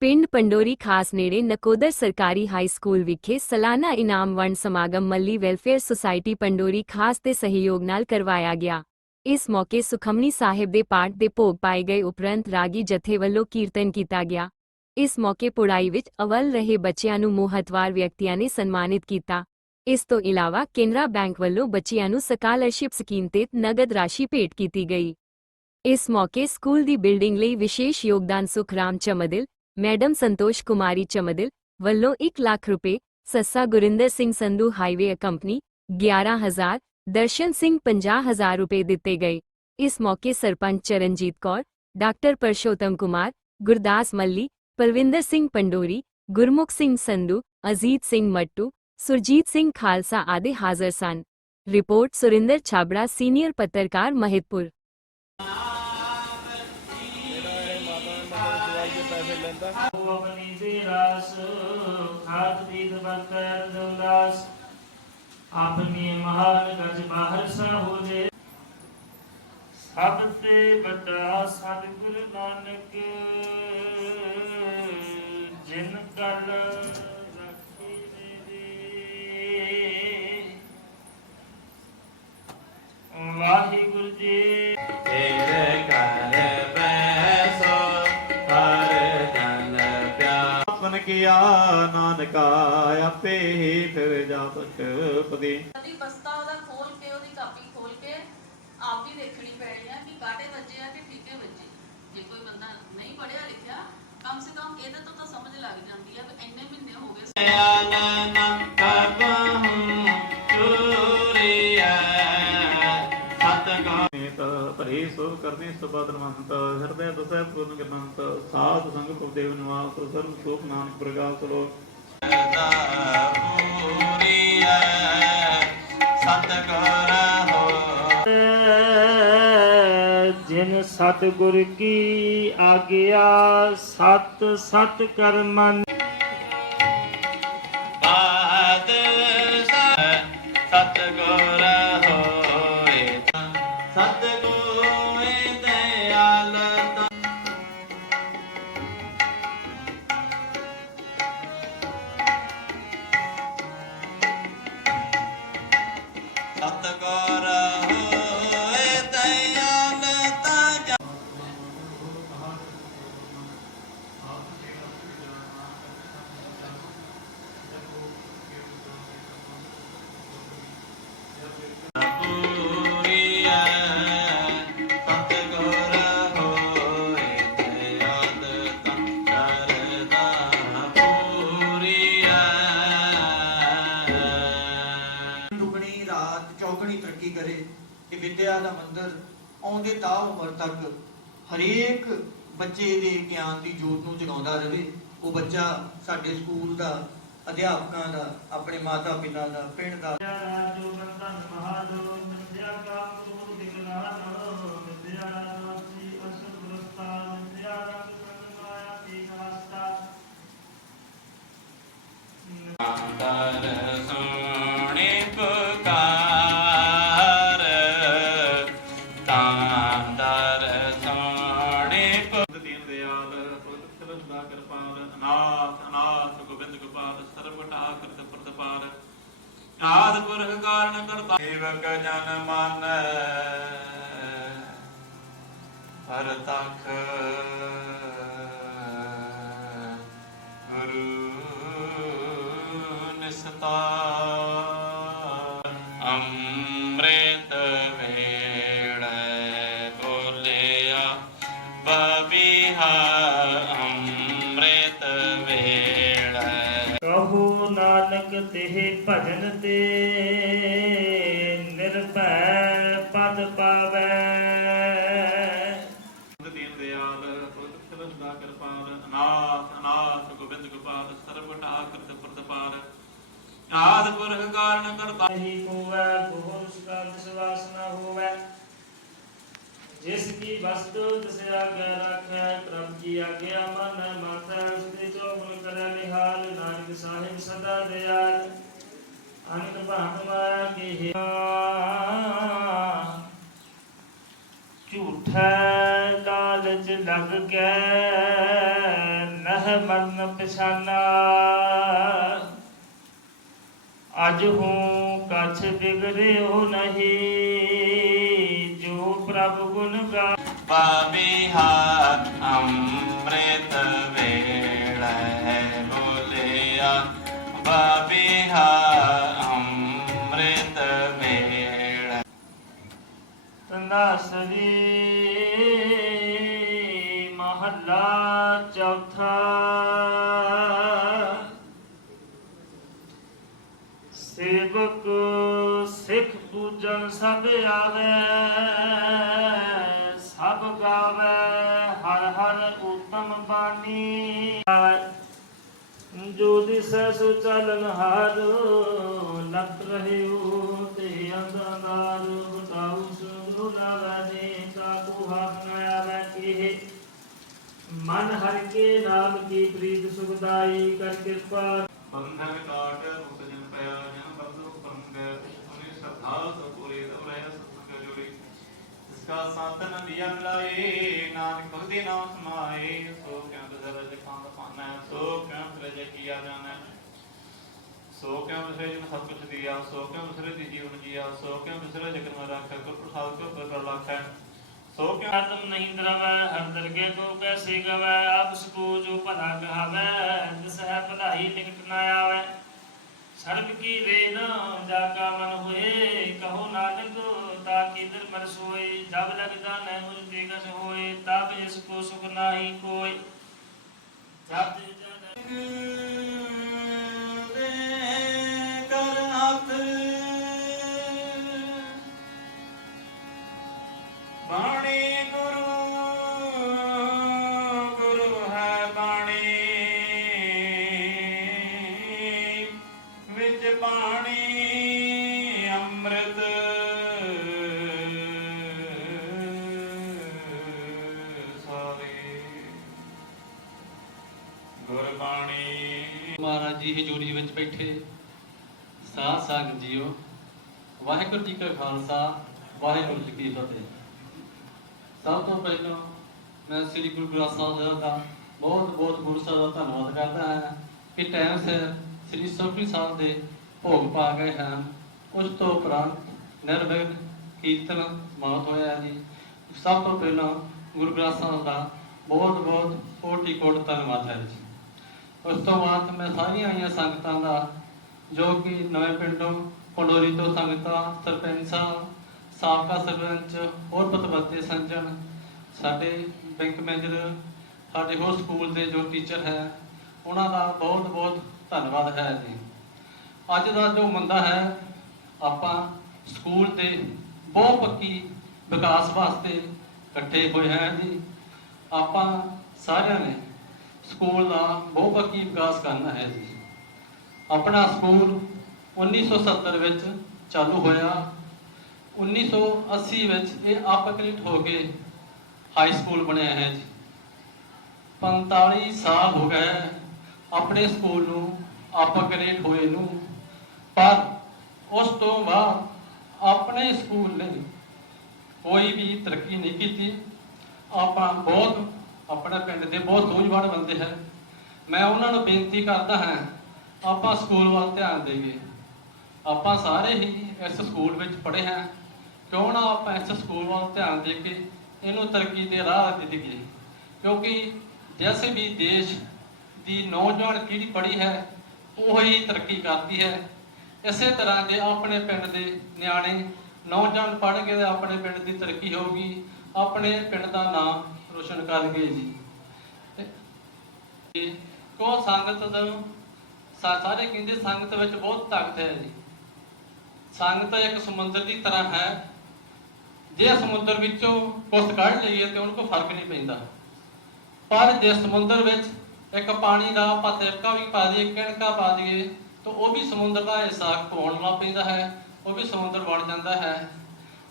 ਪਿੰਡ ਪੰਡੋਰੀ ਖਾਸ ਨੇੜੇ ਨਕੋਦਰ ਸਰਕਾਰੀ ਹਾਈ ਸਕੂਲ ਵਿਖੇ ਸਾਲਾਨਾ ਇਨਾਮ ਵੰਡ ਸਮਾਗਮ ਮੱਲੀ ਵੈਲਫੇਅਰ ਸੁਸਾਇਟੀ ਪੰਡੋਰੀ ਖਾਸ ਦੇ ਸਹਿਯੋਗ ਨਾਲ ਕਰਵਾਇਆ ਗਿਆ। ਇਸ ਮੌਕੇ ਸੁਖਮਨੀ ਸਾਹਿਬ ਦੇ ਪਾਠ ਦੇ ਭੋਗ ਪਾਏ ਗਏ ਉਪਰੰਤ ਰਾਗੀ ਜਥੇ ਵੱਲੋਂ ਕੀਰਤਨ ਕੀਤਾ ਗਿਆ। ਇਸ ਮੌਕੇ ਪੜ੍ਹਾਈ ਵਿੱਚ ਅਵਲ ਰਹੇ ਬੱਚਿਆਂ ਨੂੰ ਮੋਹਤਵਾਰ ਵਿਅਕਤੀਆਂ ਨੇ ਸਨਮਾਨਿਤ ਕੀਤਾ। ਇਸ ਤੋਂ ਇਲਾਵਾ ਕੇਨਰਾ ਬੈਂਕ ਵੱਲੋਂ ਬੱਚਿਆਂ ਨੂੰ ਸਕਾਲਰਸ਼ਿਪ ਸਕੀਮ ਤਹਿਤ ਨਗਦ ਰਾਸ਼ੀ ਭੇਟ ਕੀਤੀ ਗਈ। ਇਸ ਮੌਕੇ ਸਕੂਲ ਦੀ ਬਿਲਡਿੰਗ ਲਈ ਵਿਸ਼ੇਸ਼ ਯੋਗਦਾਨ ਸੁਖਰਾਮ ਚਮਦਿਲ ਮੈਡਮ ਸੰਤੋਸ਼ ਕੁਮਾਰੀ ਚਮਦਿਲ ਵੱਲੋਂ 1 ਲੱਖ ਰੁਪਏ ਸੱਸਾ ਗੁਰਿੰਦਰ ਸਿੰਘ ਸੰਧੂ ਹਾਈਵੇ ਕੰਪਨੀ 11000 ਦਰਸ਼ਨ ਸਿੰਘ 50000 ਰੁਪਏ ਦਿੱਤੇ ਗਏ ਇਸ ਮੌਕੇ ਸਰਪੰਚ ਚਰਨਜੀਤ ਕੌਰ ਡਾਕਟਰ ਪਰਸ਼ੋਤਮ ਕੁਮਾਰ ਗੁਰਦਾਸ ਮੱਲੀ ਪਰਵਿੰਦਰ ਸਿੰਘ ਪੰਡੋਰੀ ਗੁਰਮੁਖ ਸਿੰਘ ਸੰਧੂ ਅਜੀਤ ਸਿੰਘ ਮੱਟੂ ਸੁਰਜੀਤ ਸਿੰਘ ਖਾਲਸਾ ਆਦਿ ਹਾਜ਼ਰ ਸਨ ਰਿਪੋਰਟ ਸੁਰਿੰਦਰ ਛਾਬੜਾ ਸੀਨੀਅਰ ਪੱਤਰਕਾਰ ਮਹਿਤਪੁਰ ਉਹ ਆਪਣੀ ਦੀ ਰਾਸ ਖਾਤ ਦੀਦ ਬਕਰ ਦੌਲਾਸ ਆਪਣੀ ਮਹਾਨ ਗਜ ਬਾਹਰ ਸਾ ਹੋ ਜੇ। ਸਭ ਤੇ ਵੱਡਾ ਸਤਿਗੁਰ ਨਾਨਕ ਜਿਨ ਕਲ ਰੱਖੀ ਮੇਰੀ ਵਾਹਿਗੁਰੂ ਜੀ। ਤੇਰੇ ਕੀਆ ਨਾਨਕਾ ਆਪੇ ਹੀ ਫਿਰ ਜਾਪਤ ਪਦੀ ਕਦੀ ਬਸਤਾ ਉਹਦਾ ਖੋਲ ਕੇ ਉਹਦੀ ਕਾਪੀ ਖੋਲ ਕੇ ਆਪ ਹੀ ਦੇਖਣੀ ਪੈਣੀ ਆ ਕਿ ਕਾਟੇ ਵੱਜੇ ਆ ਕਿ ਠੀਕੇ ਵੱਜੇ। ਜੇ ਕੋਈ ਬੰਦਾ ਨਹੀਂ ਪੜਿਆ ਲਿਖਿਆ ਕਮ ਸੇ ਕਮ ਇਹਦੇ ਤੋਂ ਤਾਂ ਸਮਝ ਲੱਗ ਜਾਂਦੀ ਆ ਵੀ ਇੰਨੇ ਮਹੀਨੇ ਹੋ ਗਏ। ਆਨਨ ਕਬਹੂ ਚੂਰੀਐ ਸਤ ਕਾਮੇਤ ਭਰੀ ਸੋ ਕਰਨੀ ਸੁਬਦਨਵੰਤ ਹਿਰਦੈ ਦਸੈ ਪੂਰਨ ਗਨੰਤ ਸਾਧ ਸੰਗ ਭਵਦੇਵ ਨਿਵਾਸ, ਸਰਬ ਸੁਖ ਨਾਨਕ ਪ੍ਰਗਾਸ ਲੋਕ। ਸਤਗੁਰ ਹੋ ਜਿਨ ਸਤਿਗੁਰ ਕੀ ਆਗਿਆ, ਸਤ ਸਤ ਕਰਮਨ ਸਤਗੁਰ ਵਿਦਿਆ ਦਾ ਮੰਦਰ ਆਉਂਦੇ ਤਾਂ ਉਮਰ ਤੱਕ ਹਰੇਕ ਬੱਚੇ ਦੇ ਗਿਆਨ ਦੀ ਜੋਤ ਨੂੰ ਜਗਾਉਂਦਾ ਰਹੇ। ਉਹ ਬੱਚਾ ਸਾਡੇ ਸਕੂਲ ਦਾ ਅਧਿਆਪਕਾਂ ਦਾ ਆਪਣੇ ਮਾਤਾ ਪਿਤਾ ਦਾ ਪਿੰਡ ਦਾ। ਮਹਾਦੋ ਵਿਦਿਆ ਕਾ ਵਿਦਿਆ ਅਸਲ ਵਿਦਿਆ ਰੰਗ ਮਾਇਆ ਦਰ ਸੋਣੇ ਆਦ ਕਾਰਨ ਕਰਤਾ ਸੇਵਕ ਜਨ ਮਨ ਹਰ ਤਖ ਗੁਰੂ ਨਿਸਤਾ ਨਾਨਕ ਤੇ ਭਜਨ ਤੇ ਨਿਰਭੈ ਪਦ ਪਾਵੈ। ਦੀਨ ਦਿਆਲ ਪੁੱਤ ਸਦਾ ਸਦਾ ਕਿਰਪਾਲ ਅਨਾਥ ਅਨਾਥ ਗੋਬਿੰਦ ਗੋਪਾਲ ਸਰਬ ਠਾਕਰ ਤੇ ਪ੍ਰਤਪਾਲ। ਆਦ ਪੁਰਖ ਕਾਰਨ ਕਰਤਾ। ਹੀ ਹੋਵੈ ਬਹੁ ਸੁਖਾ ਵਿਸ਼ਵਾਸ ਨਾ ਹੋਵੈ। ਜਿਸ ਕੀ ਵਸਤੂ ਤਿਸ ਆਗਿਆ ਰੱਖੈ, ਪ੍ਰਭ ਕੀ ਆਗਿਆ ਮਨ ਮਾਤਾ ਉਸਤੇ ਚੋਗਲ ਕਰੈ, ਨਿਹਾਲ ਨਾਨਕ ਸਾਹਿਬ ਸਦਾ ਦਿਆਲ। ਅਨੰਤ ਭਾਗ ਮਾਇਆ ਕੀ ਝੂਠੈ ਲਾਲਚ ਲਗ ਕੇ, ਨਹ ਵਰਨ ਪਛਾਨਾ। ਅਜ ਹੂੰ ਕਛ ਬਿਗੜਿਓ ਨਹੀਂ। ਪ੍ਰਭ ਗੁਣ ਗਾ ਪਾਪੀਹਾ ਅੰਮ੍ਰਿਤ ਵੇਲੇ ਬੋਲਿਆ ਪਾਪੀਹਾ ਅੰਮ੍ਰਿਤ ਵੇਲੇ ਤਨਾਸਰੀ ਮਹੱਲਾ ਚੌਥਾ ਸੇਵਕ ਸਿੱਖ ਪੂਜਨ ਸਭ ਆਵੇ, ਸਭ ਗਾਵੇ, ਹਰ ਹਰ ਉਤਮ ਬਾਣੀ। ਜੋ ਦਿਸੈ ਸੋ ਚਲਨ ਹਾਰ ਰਹਿਓ ਤੇ ਅੰਦਾਰ ਬਤਾਉ ਸੁਨੁ ਲਾਵੈ ਨੇ ਕਾਕੂ ਹਾਥ ਨ ਆਵੈ ਕੀਹੇ। ਮਨ ਹਰਿ ਕੇ ਨਾਮ ਕੀ ਪ੍ਰੀਤ ਸੁਖਦਾਈ ਕਰ ਕਿਰਪਾ। ਬੰਧਨ ਕਾਟ ਉਨੀ ਸ਼ਰਧਾ ਸੋ ਪੂਰੇ ਤਬ ਰਹਿ ਸਤਸੰਗ ਜੋੜੀ ਜਿਸਕਾ ਸਾਤਨ ਦਿਆ ਮਿਲਾਏ ਨਾਨਕ ਭਗਤੀ ਨਾਮ ਸਮਾਏ ਸੋ ਕਿਉ ਬਦਲ ਜਖਾਂ ਪਾਨਾ ਸੋ ਕਿਉ ਪ੍ਰਜ ਕੀਆ ਜਾਣਾ ਸੋ ਕਿਉ ਵਿਸਰੇ ਜਨ ਸਭ ਕੁਛ ਦਿਆ ਸੋ ਕਿਉ ਵਿਸਰੇ ਦੀ ਜੀਵਨ ਜੀਆ ਸੋ ਕਿਉ ਵਿਸਰੇ ਜਗਨ ਮਾ ਰੱਖਿਆ ਗੁਰ ਪ੍ਰਸਾਦ ਕੋ ਕਰ ਲਾਖੈ ਸੋ ਕਿਉ ਆਤਮ ਨਹੀਂ ਦਰਵੈ ਹਰ ਦਰਗੇ ਕੋ ਕੈਸੇ ਗਵੈ ਆਪਸ ਕੋ ਜੋ ਭਲਾ ਕਹਾਵੈ ਜਿਸ ਹੈ ਭਲਾਈ ਨਿਕਟ ਨ ਆਵੈ ਸੜਕ ਕੀ ਰੇਨ ਜਾ ਕਾ ਮਨ ਹੋਏ, ਕਹੋ ਨਾਨਕ, ਤਾ ਕੀ ਦਿਲ ਸੋਏ, ਜਬ ਲਗ ਜਾਣੈ ਮੁਝ ਦੇਗਸ ਹੋਏ, ਤਬ ਇਸ ਕੋ ਸੁਖ ਨਾਹੀ ਕੋਈ ਜਬ ਤੇ ਗੁਰਬਾਣੀ। ਮਹਾਰਾਜ ਜੀ ਹਜ਼ੂਰੀ ਵਿੱਚ ਬੈਠੇ। ਸਾਧ ਸੰਗਤ ਜੀਓ, ਵਾਹਿਗੁਰੂ ਜੀ ਕਾ ਖਾਲਸਾ, ਵਾਹਿਗੁਰੂ ਜੀ ਕੀ ਫਤਿਹ। ਸਭ ਤੋਂ ਪਹਿਲਾਂ ਮੈਂ ਸ੍ਰੀ ਗੁਰੂ ਗ੍ਰੰਥ ਸਾਹਿਬ ਜੀ ਦਾ ਬਹੁਤ ਬਹੁਤ ਗੁਰੂ ਸਾਹਿਬ ਦਾ ਧੰਨਵਾਦ ਕਰਦਾ ਹਾਂ ਕਿ ਟਾਈਮ ਸਿਰ ਸ੍ਰੀ ਸੁਖਮਨੀ ਸਾਹਿਬ ਦੇ ਭੋਗ ਪਾ ਗਏ ਹਨ। ਉਸ ਤੋਂ ਉਪਰੰਤ ਨਿਰਵਿਘਨ ਕੀਰਤਨ ਸਮਾਪਤ ਹੋਇਆ ਜੀ। ਸਭ ਤੋਂ ਪਹਿਲਾਂ ਗੁਰੂ ਗ੍ਰੰਥ ਸਾਹਿਬ ਦਾ ਬਹੁਤ ਬਹੁਤ ਕੋਟਿ ਕੋਟ ਧੰਨਵਾਦ ਹੈ ਜੀ। ਉਸ ਤੋਂ ਬਾਅਦ ਮੈਂ ਸਾਰੀਆਂ ਆਈਆਂ ਸੰਗਤਾਂ ਦਾ, ਜੋ ਕਿ ਨਵੇਂ ਪਿੰਡੋਂ ਪੰਡੋਰੀ ਤੋਂ ਸੰਗਤਾਂ, ਸਰਪੰਚਾਂ, ਸਾਬਕਾ ਸਰਪੰਚ, ਹੋਰ ਪਤਵੰਤੇ ਸੰਜਣ, ਸਾਡੇ ਬੈਂਕ ਮੈਨੇਜਰ ਸਾਡੇ ਹੋਰ ਸਕੂਲ ਦੇ ਜੋ ਟੀਚਰ ਹੈ, ਉਹਨਾਂ ਦਾ ਬਹੁਤ ਬਹੁਤ ਧੰਨਵਾਦ ਹੈ ਜੀ। ਅੱਜ ਦਾ ਜੋ ਮੰਦਾ ਹੈ, ਆਪਾਂ ਸਕੂਲ ਦੇ ਬਹੁਤ ਪੱਕੀ ਵਿਕਾਸ ਵਾਸਤੇ ਇਕੱਠੇ ਹੋਏ ਹਾਂ ਜੀ। ਆਪਾਂ ਸਾਰਿਆਂ ਨੇ ਸਕੂਲ ਦਾ ਬਹੁਪੱਖੀ ਵਿਕਾਸ ਕਰਨਾ ਹੈ ਜੀ। ਆਪਣਾ ਸਕੂਲ 1970 ਵਿੱਚ ਚਾਲੂ ਹੋਇਆ। 1980 ਵਿੱਚ ਇਹ ਅਪਗ੍ਰੇਡ ਹੋ ਕੇ ਹਾਈ ਸਕੂਲ ਬਣਿਆ ਹੈ ਜੀ। 45 ਸਾਲ ਹੋ ਗਏ ਆਪਣੇ ਸਕੂਲ ਨੂੰ ਅਪਗ੍ਰੇਡ ਹੋਏ ਨੂੰ। ਪਰ ਉਸ ਤੋਂ ਬਾਅਦ ਆਪਣੇ ਸਕੂਲ ਨੇ ਕੋਈ ਵੀ ਤਰੱਕੀ ਨਹੀਂ ਕੀਤੀ। ਆਪਾਂ ਬਹੁਤ ਆਪਣੇ ਪਿੰਡ ਦੇ ਬਹੁਤ ਸੂਝਵਾਨ ਬੰਦੇ ਹੈ ਮੈਂ ਉਹਨਾਂ ਨੂੰ ਬੇਨਤੀ ਕਰਦਾ ਹਾਂ, ਆਪਾਂ ਸਕੂਲ ਵੱਲ ਧਿਆਨ ਦੇਈਏ। ਆਪਾਂ ਸਾਰੇ ਹੀ ਇਸ ਸਕੂਲ ਵਿੱਚ ਪੜ੍ਹੇ ਹਾਂ। ਕਿਉਂ ਨਾ ਆਪਾਂ ਇਸ ਸਕੂਲ ਵੱਲ ਧਿਆਨ ਦੇ ਕੇ ਇਹਨੂੰ ਤਰੱਕੀ ਦੇ ਰਾਹ ਤੇ ਦੇਈਏ ਕਿਉਂਕਿ ਜੈਸੇ ਵੀ ਦੇਸ਼ ਦੀ ਨੌਜਵਾਨ ਪੀੜ੍ਹੀ ਪੜ੍ਹੀ ਹੈ, ਉਹ ਹੀ ਤਰੱਕੀ ਕਰਦੀ ਹੈ। ਇਸੇ ਤਰ੍ਹਾਂ ਜੇ ਆਪਣੇ ਪਿੰਡ ਦੇ ਨਿਆਣੇ ਨੌਜਵਾਨ ਪੜ੍ਹਨਗੇ ਤਾਂ ਆਪਣੇ ਪਿੰਡ ਦੀ ਤਰੱਕੀ ਹੋਊਗੀ, ਆਪਣੇ ਪਿੰਡ ਦਾ ਨਾਮ ਰੋਸ਼ਨ ਕਰਨਗੇ ਜੀ। ਤੇ ਸੰਗਤ ਦਾ ਸਾਰੇ ਕਹਿੰਦੇ ਸੰਗਤ ਵਿੱਚ ਬਹੁਤ ਤਾਕਤ ਹੈ ਜੀ। ਸੰਗਤ ਇੱਕ ਸਮੁੰਦਰ ਦੀ ਤਰ੍ਹਾਂ ਹੈ। ਜੇ ਸਮੁੰਦਰ ਵਿੱਚੋਂ ਕੁਛ ਕੱਢ ਲਈਏ ਤੇ ਉਹਨੂੰ ਕੋਈ ਫ਼ਰਕ ਨਹੀਂ ਪੈਂਦਾ। ਪਰ ਜੇ ਸਮੁੰਦਰ ਵਿੱਚ ਇੱਕ ਪਾਣੀ ਦਾ ਆਪਾਂ ਤਿਪਕਾ ਵੀ ਪਾ ਦਈਏ, ਕਿਣਕਾ ਪਾ ਦਈਏ, ਤਾਂ ਉਹ ਵੀ ਸਮੁੰਦਰ ਦਾ ਹਿੱਸਾ ਹੋਣ ਲੱਗ ਪੈਂਦਾ ਹੈ। ਉਹ ਵੀ ਸਮੁੰਦਰ ਬਣ ਜਾਂਦਾ ਹੈ।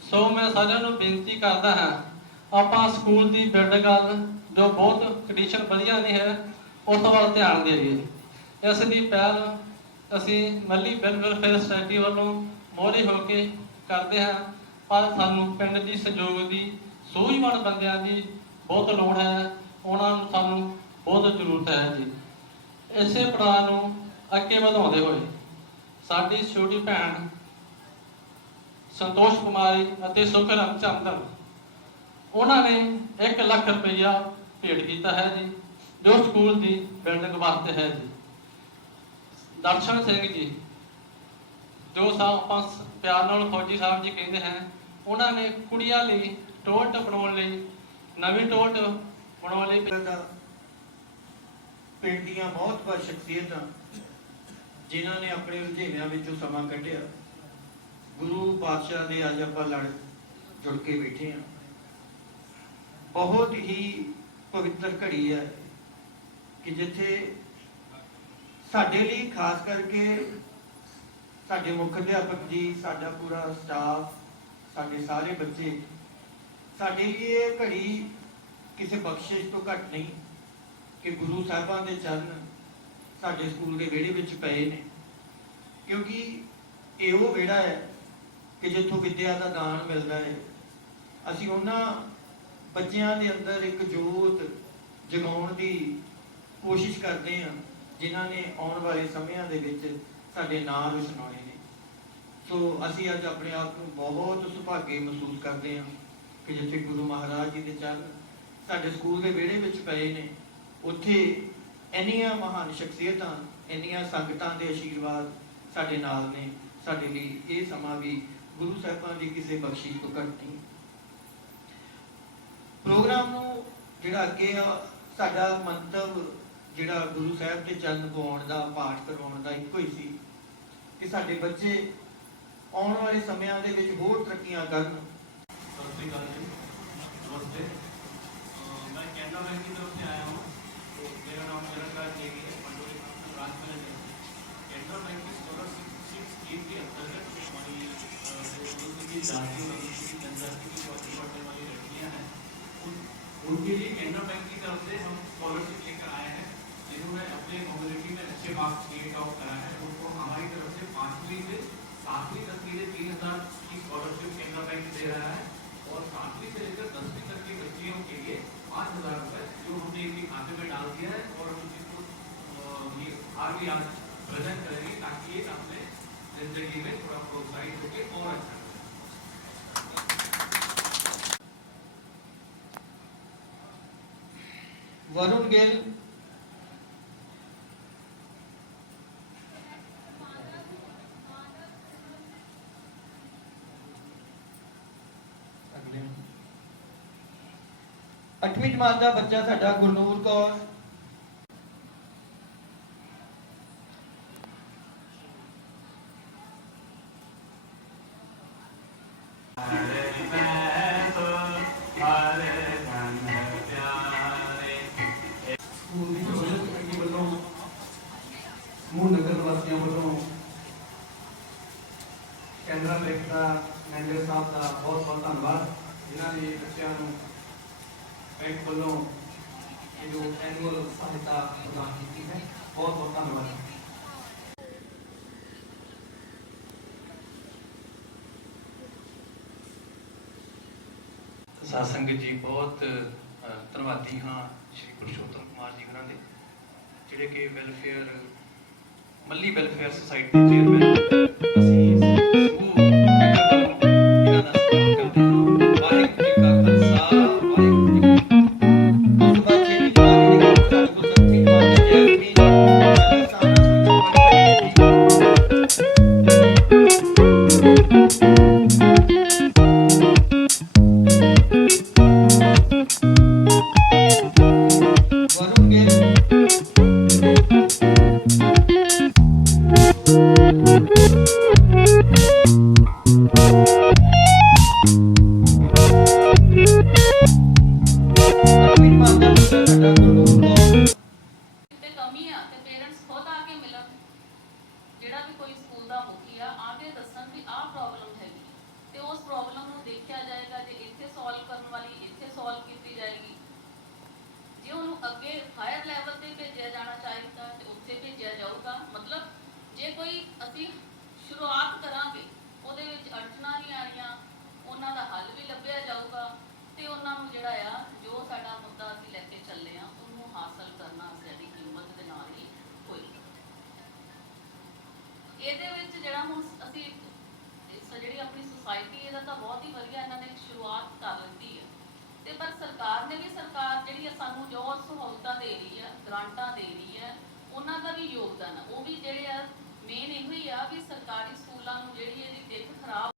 ਸੋ ਮੈਂ ਸਾਰਿਆਂ ਨੂੰ ਬੇਨਤੀ ਕਰਦਾ ਹਾਂ ਆਪਾਂ ਸਕੂਲ ਦੀ ਬਿਲਡਿੰਗ ਵੱਲ ਜੋ ਬਹੁਤ ਕੰਡੀਸ਼ਨ ਵਧੀਆ ਨਹੀਂ ਹੈ, ਉਸ ਵੱਲ ਧਿਆਨ ਦੇਈਏ। ਇਸ ਦੀ ਪਹਿਲ ਅਸੀਂ ਮੱਲੀ ਵੈਲਫੇਅਰ ਸੋਸਾਇਟੀ ਵੱਲੋਂ ਮੋਹਰੇ ਹੋ ਕੇ ਕਰਦੇ ਹਾਂ, ਪਰ ਸਾਨੂੰ ਪਿੰਡ ਦੀ ਸਹਿਯੋਗ ਦੀ ਸੂਝਵਾਨ ਬੰਦਿਆਂ ਦੀ ਬਹੁਤ ਲੋੜ ਹੈ, ਉਹਨਾਂ ਨੂੰ ਸਾਨੂੰ ਬਹੁਤ ਜ਼ਰੂਰਤ ਹੈ ਜੀ। ਇਸੇ ਪੜਾਅ ਨੂੰ ਅੱਗੇ ਵਧਾਉਂਦੇ ਹੋਏ ਸਾਡੀ ਛੋਟੀ ਭੈਣ ਸੰਤੋਸ਼ ਕੁਮਾਰੀ ਅਤੇ ਸੁਖਰਮ ਚੰਦਨ ਉਹਨਾਂ ਨੇ 1 ਲੱਖ ਰੁਪਈਆ ਭੇਟ ਕੀਤਾ ਹੈ ਜੀ, ਜੋ ਸਕੂਲ ਦੀ ਬਿਲਡਿੰਗ ਵਾਸਤੇ ਹੈ ਜੀ। ਦਰਸ਼ਨ ਸਿੰਘ ਜੀ, ਜੋ ਸਾ, ਆਪਾਂ ਪਿਆਰ ਨਾਲ ਫੌਜੀ ਸਾਹਿਬ ਜੀ ਕਹਿੰਦੇ ਹਨ ਉਹਨਾਂ ਨੇ ਕੁੜੀਆਂ ਲਈ ਟੋਲਟ ਬਣਾਉਣ ਲਈ, ਨਵੀਂ ਟੋਲਟ ਬਣਾਉਣ ਲਈ ਪਿੰਡ ਦੀਆਂ ਬਹੁਤ ਵਾਰ ਸ਼ਖਸੀਅਤਾਂ ਜਿਨ੍ਹਾਂ ਨੇ ਆਪਣੇ ਰੁਝੇਵਿਆਂ ਵਿੱਚੋਂ ਸਮਾਂ ਕੱਢਿਆ। ਗੁਰੂ ਪਾਤਸ਼ਾਹ ਦੇ ਅੱਜ ਆਪਾਂ ਲੜ, ਜੁੜ ਕੇ ਬੈਠੇ ਹਾਂ। ਬਹੁਤ ਹੀ ਪਵਿੱਤਰ ਘੜੀ ਹੈ ਕਿ ਜਿੱਥੇ ਸਾਡੇ ਲਈ, ਖਾਸ ਕਰਕੇ ਸਾਡੇ ਮੁੱਖ ਅਧਿਆਪਕ ਜੀ, ਸਾਡਾ ਪੂਰਾ ਸਟਾਫ ਸਾਡੇ ਸਾਰੇ ਬੱਚੇ, ਸਾਡੇ ਲਈ ਇਹ ਘੜੀ ਕਿਸੇ ਬਖਸ਼ਿਸ਼ ਤੋਂ ਘੱਟ ਨਹੀਂ ਕਿ ਗੁਰੂ ਸਾਹਿਬਾਂ ਦੇ ਚਰਨ ਸਾਡੇ ਸਕੂਲ ਦੇ ਵਿਹੜੇ ਵਿੱਚ ਪਏ ਨੇ। ਕਿਉਂਕਿ ਇਹ ਉਹ ਵਿਹੜਾ ਹੈ ਕਿ ਜਿੱਥੋਂ ਵਿੱਦਿਆ ਦਾ ਦਾਨ ਮਿਲਦਾ ਹੈ। ਅਸੀਂ ਉਹਨਾਂ ਬੱਚਿਆਂ ਦੇ ਅੰਦਰ ਇੱਕ ਜੋਤ ਜਗਾਉਣ ਦੀ ਕੋਸ਼ਿਸ਼ ਕਰਦੇ ਹਾਂ, ਜਿਨ੍ਹਾਂ ਨੇ ਆਉਣ ਵਾਲੇ ਸਮਿਆਂ ਦੇ ਵਿੱਚ ਸਾਡੇ ਨਾਂ ਰੋਸ਼ਨ ਰੁਸ਼ਨਾਉਣੇ ਨੇ। ਸੋ ਅਸੀਂ ਅੱਜ ਆਪਣੇ ਆਪ ਨੂੰ ਬਹੁਤ ਸੁਭਾਗੇ ਮਹਿਸੂਸ ਕਰਦੇ ਹਾਂ ਕਿ ਜਿੱਥੇ ਗੁਰੂ ਮਹਾਰਾਜ ਜੀ ਦੇ ਚਰਨ ਸਾਡੇ ਸਕੂਲ ਦੇ ਵਿਹੜੇ ਵਿੱਚ ਪਏ ਨੇ, ਉੱਥੇ ਇੰਨੀਆਂ ਮਹਾਨ ਸ਼ਖਸੀਅਤਾਂ, ਇੰਨੀਆਂ ਸੰਗਤਾਂ ਦੇ ਆਸ਼ੀਰਵਾਦ ਸਾਡੇ ਨਾਲ ਨੇ। ਸਾਡੇ ਲਈ ਇਹ ਸਮਾਂ ਵੀ ਗੁਰੂ ਸਾਹਿਬਾਨ ਦੀ ਕਿਸੇ ਬਖਸ਼ਿਸ਼ ਤੋਂ ਘੱਟ ਨਹੀਂ। ਪ੍ਰੋਗਰਾਮ ਨੂੰ ਜਿਹੜਾ ਅੱਗੇ ਆ ਸਾਡਾ ਮੰਤਵ ਜਿਹੜਾ ਗੁਰੂ ਸਾਹਿਬ ਦੇ ਚਰਨ ਪਵਾਉਣ ਦਾ ਪਾਠ ਕਰਵਾਉਣ ਦਾ ਇੱਕੋ ਹੀ ਸੀ ਕਿ ਸਾਡੇ ਬੱਚੇ ਆਉਣ ਵਾਲੇ ਸਮਿਆਂ ਦੇ ਵਿੱਚ ਹੋਰ ਤਰੱਕੀਆਂ ਕਰਨ सत श्रीकाल जी नमस्ते अ, मैं कैनरा बैंक की तरफ से आया हूँ तो मेरा नाम चरण राज नेगी है Pandori branch manager Canara bank की स्कॉलरशिप स्कीम के अंतर्गत हमारी अ, जो अनुसूचित जाति और अनुसूचित जनजाति की उनके लिए कैनरा बैंक की तरफ़ से हम स्कॉलरशिप लेकर आए हैं, जिन्होंने अपने कम्युनिटी में अच्छे मार्क्स किए टॉप करा है। उनको हमारी तरफ़ से से सातवीं तक के लिए तीन हज़ार की स्कॉलरशिप कैनरा बैंक दे रहा है और सातवीं से लेकर दसवीं तक की बच्चियों के लिए पाँच हज़ार रुपए जो हमने इनके खाते में डाल दिया है और आज प्रेजेंट करेंगे ताकि ये अपने ज़िंदगी में थोड़ा प्रोत्साहित होकर और अच्छा ਵਰੁਣ ਗਿੱਲ ਅੱਠਵੀਂ ਜਮਾਤ ਦਾ ਬੱਚਾ ਸਾਡਾ ਗੁਰਨੂਰ ਕੌਰ। ਸਕੂਲ ਕੇਂਦਰ ਬੈਂਕ ਦਾ ਮੈਨੇਜਰ ਸਾਹਿਬ ਦਾ ਬਹੁਤ ਬਹੁਤ ਧੰਨਵਾਦ, ਜਿਨ੍ਹਾਂ ਨੇ ਬੱਚਿਆਂ ਨੂੰ ਬੈਂਕ ਵੱਲੋਂ ਇਹ ਜੋ ਐਨੂਅਲ ਸਹਾਇਤਾ ਪ੍ਰਦਾਨ ਕੀਤੀ ਹੈ, ਬਹੁਤ ਬਹੁਤ ਧੰਨਵਾਦ। ਸਾਧ ਸੰਗਤ ਜੀ, ਬਹੁਤ ਧੰਨਵਾਦੀ ਹਾਂ ਸ਼੍ਰੀ ਪੁਰਸ਼ੋਤਮ ਕੁਮਾਰ ਜੀ ਹੋਰਾਂ ਦੇ, ਜਿਹੜੇ ਕਿ welfare Malli welfare society chairman ਅਸੀਂ ਵੀ ਲੱਭਿਆ ਜਾਊਗਾ ਤੇ ਉਹਨਾਂ ਨੂੰ ਜਿਹੜਾ ਆ, ਜੋ ਸਾਡਾ ਮੁੱਦਾ ਅਸੀਂ ਲੈ ਕੇ ਚੱਲੇ ਆ ਉਹਨੂੰ ਹਾਸਲ ਕਰਨਾ ਸਾਡੀ ਕੀਮਤ ਦੇ ਨਾਲ ਹੀ ਹੋਏਗਾ ਇਹਦੇ ਵਿੱਚ ਜਿਹੜਾ ਹੁਣ ਅਸੀਂ ਜਿਹੜੀ ਆਪਣੀ ਸੁਸਾਇਟੀ ਇਹਦਾ ਤਾਂ ਬਹੁਤ ਹੀ ਵਧੀਆ ਇਹਨਾਂ ਨੇ ਸ਼ੁਰੂਆਤ ਕਰ ਲਈ ਹੈ ਤੇ ਪਰ ਸਰਕਾਰ ਨੇ ਵੀ, ਸਰਕਾਰ ਜਿਹੜੀ ਸਾਨੂੰ ਜੋ ਸਹੂਲਤਾਂ ਦੇ ਰਹੀ ਹੈ ਗਰਾਂਟਾਂ ਦੇ ਰਹੀ ਹੈ ਉਹਨਾਂ ਦਾ ਵੀ ਯੋਗਦਾਨ ਉਹ ਵੀ ਜਿਹੜੇ ਆ ਮੇਨ ਇਹੋ ਹੀ ਆ ਵੀ ਸਰਕਾਰੀ ਸਕੂਲਾਂ ਨੂੰ ਜਿਹੜੀ ਇਹਦੀ ਦਿੱਖ ਖਰਾਬ